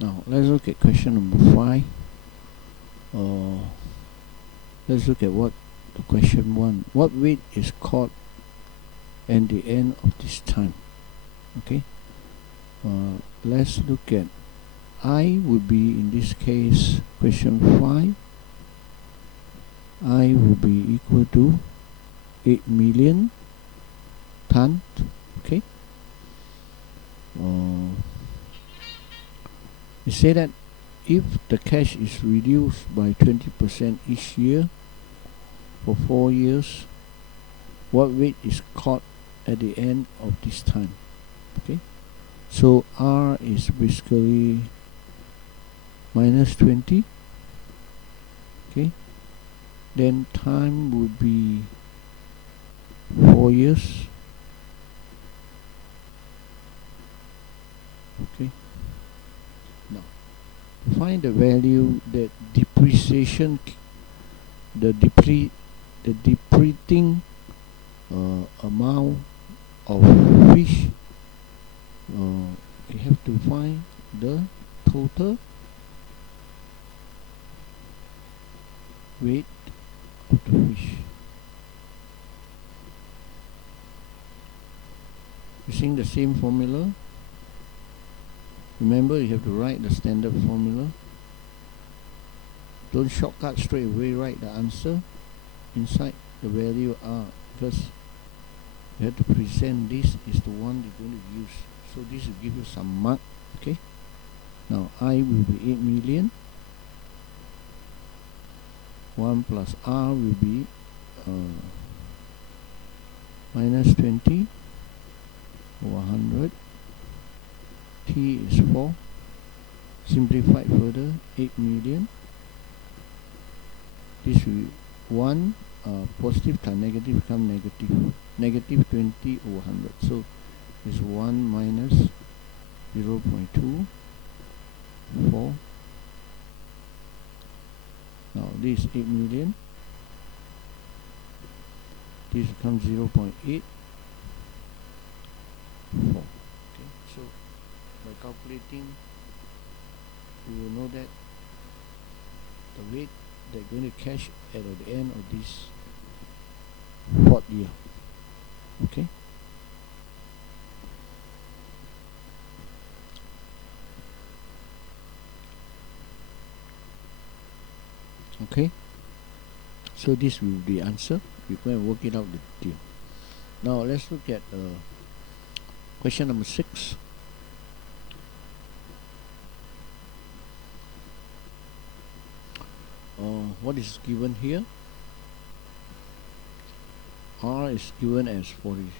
Now let's look at question number 5. Let's look at what the question 1. What weight is caught at the end of this time? Okay. Let's look at I would be, in this case, question 5. I will be equal to 8 million tons. Okay. We say that if the cash is reduced by 20% each year for 4 years, what weight is caught at the end of this time? Okay, so R is basically minus 20. Okay, then time would be 4 years. Okay, now find the value that depreciation, the depleting amount of fish. We have to find the total weight of the fish using the same formula. Remember, you have to write the standard formula. Don't shortcut straight away, write the answer inside the value R, because you have to present this is the one you're going to use. So this will give you some mark. Okay, now I will be 8 million. 1 plus R will be minus 20 over 100. T is 4. Simplified further, 8 million. This will be 1 positive times negative become negative. Negative 20 over 100. So it's 1 minus 0.24. Now this is 8 million. This becomes 0.84. Okay, so by calculating, you will know that the weight they're going to catch at the end of this 4th year. Okay. Okay. So this will be the answer. You go and work it out the detail. Now let's look at question number 6. What is given here? R is given as 42%.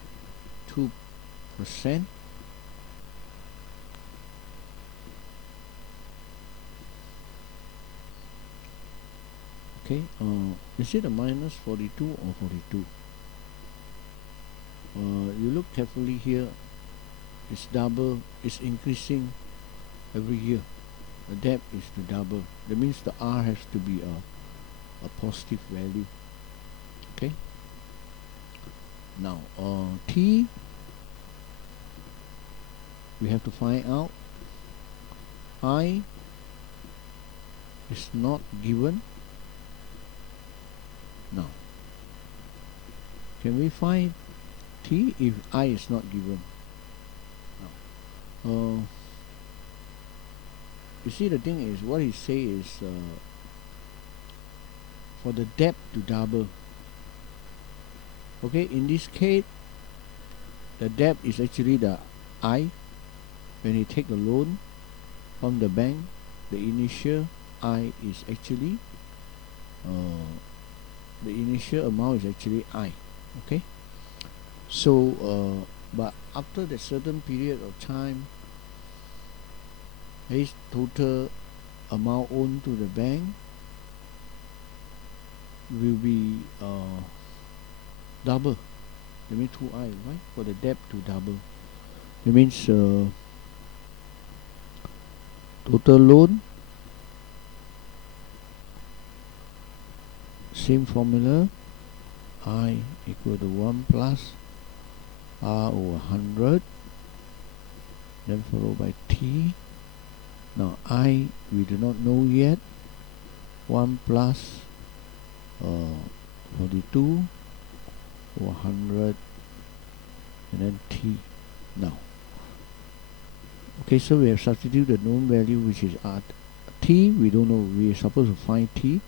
Okay, is it a minus 42 or 42? You look carefully here. It's double. It's increasing every year. The debt is the double. That means the R has to be a positive value. Okay. Now T, we have to find out. I is not given. Now can we find T if I is not given? Now you see, the thing is, what he say is for the debt to double. Okay, in this case, the debt is actually the I. When he take a loan from the bank, the initial I is actually the initial amount is actually I. Okay, so but after the certain period of time, his total amount owed to the bank will be double. That means 2I, right? For the debt to double. That means total loan, same formula, I equal to 1 plus R over 100, then followed by T Now I, we do not know yet. 1 plus 42 or 100, and then t. Now, okay, so we have substituted the known value, which is r. T, we don't know. We are supposed to find t.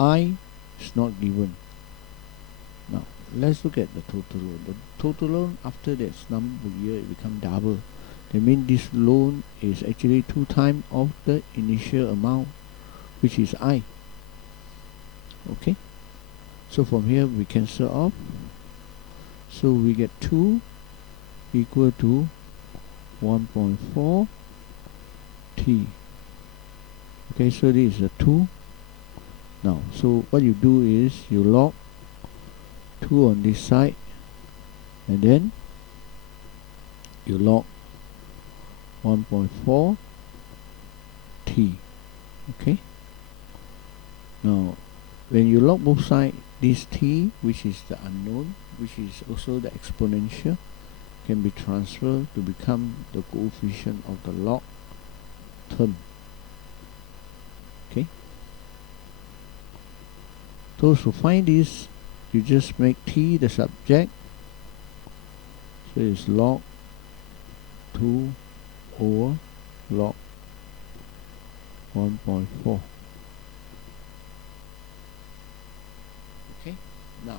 I is not given. Now, let's look at the total loan. The total loan, after that number of year, it becomes double. That means this loan is actually 2 times of the initial amount, which is I. Okay, so from here we cancel off. So we get 2 equal to 1.4 t. Okay, so this is a 2. Now, so what you do is you log 2 on this side, and then you log 1.4 t. Okay, now when you log both sides, this t, which is the unknown, which is also the exponential, can be transferred to become the coefficient of the log term. Okay, so to find this, you just make t the subject, so it's log 2 over log 1.4. Okay, now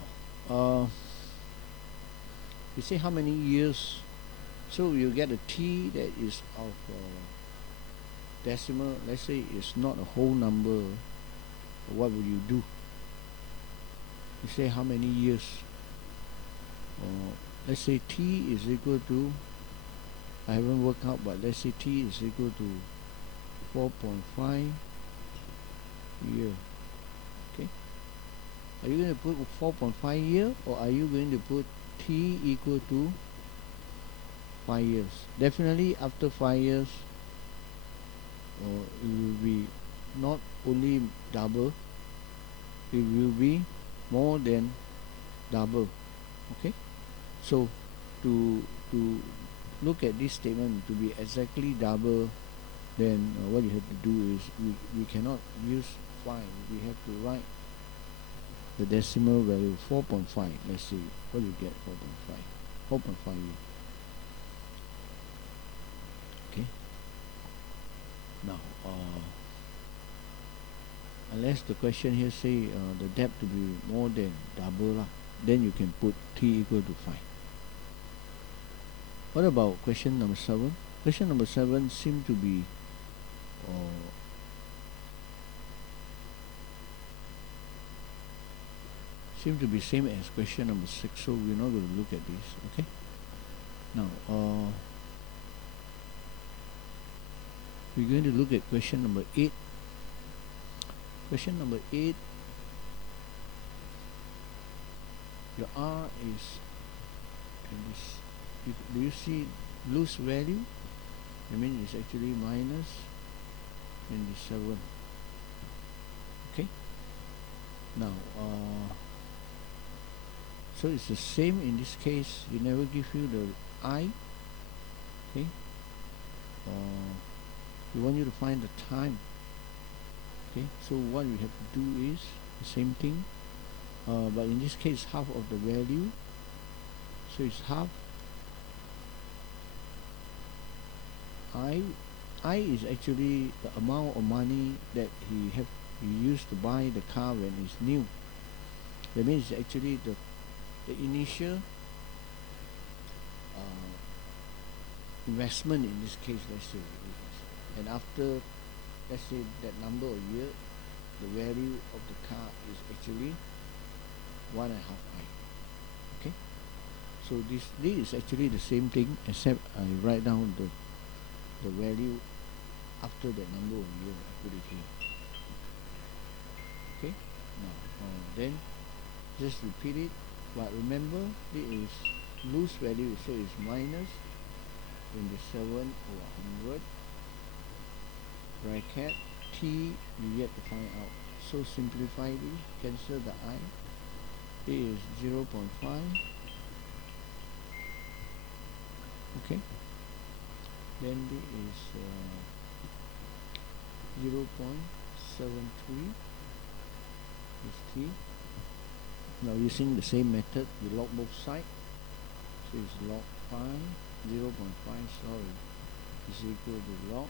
you see how many years, so you get a t that is of decimal. Let's say it's not a whole number. What will you do? You say how many years? Let's say t is equal to, I haven't worked out, but let's say t is equal to 4.5 year. Okay, are you going to put 4.5 year, or are you going to put t equal to 5 years? Definitely after 5 years, it will be not only double, it will be more than double. Okay, so to look at this statement to be exactly double, then what you have to do is we cannot use 5. We have to write the decimal value 4.5. Let's see what you get. 4.5 years. Okay, now unless the question here say the debt to be more than double lah, then you can put t equal to 5. What about question number 7? Question number 7 seems to be same as question number 6, so we're not going to look at this. Okay, now we're going to look at question number 8. Question number 8, your r is, do you see loose value? I mean it's actually minus 27. Okay, now so it's the same in this case. He never give you the I. Okay, we want you to find the time. Okay, so what we have to do is the same thing, but in this case half of the value, so it's half. I is actually the amount of money that he used to buy the car when it's new. That means actually the initial investment in this case, let's say, and after, let's say, that number of years, the value of the car is actually 1.5 I. Okay, so this is actually the same thing, except I write down the value after that number of years. I put it here. Okay, now then just repeat it, but remember this is loose value, so it's minus 27 over 100 bracket t you yet to find out. So simplify this, cancel the I. It is 0.5. Okay, then this is 0.73 is t. Now using the same method, you log both sides. So it's log 5, 0.5 sorry, is equal to log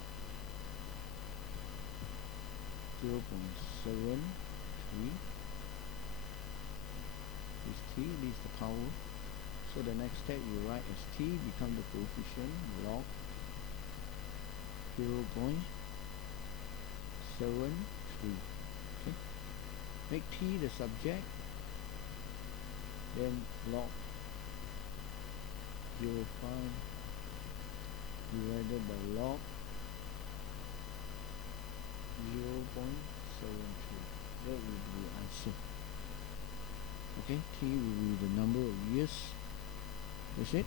0.73 is t, this is the power. So the next step you write as t become the coefficient log 0.73. Okay, make t the subject, then log 0.5 divided by log 0.73. That will be the answer. Okay, t will be the number of years. That's it.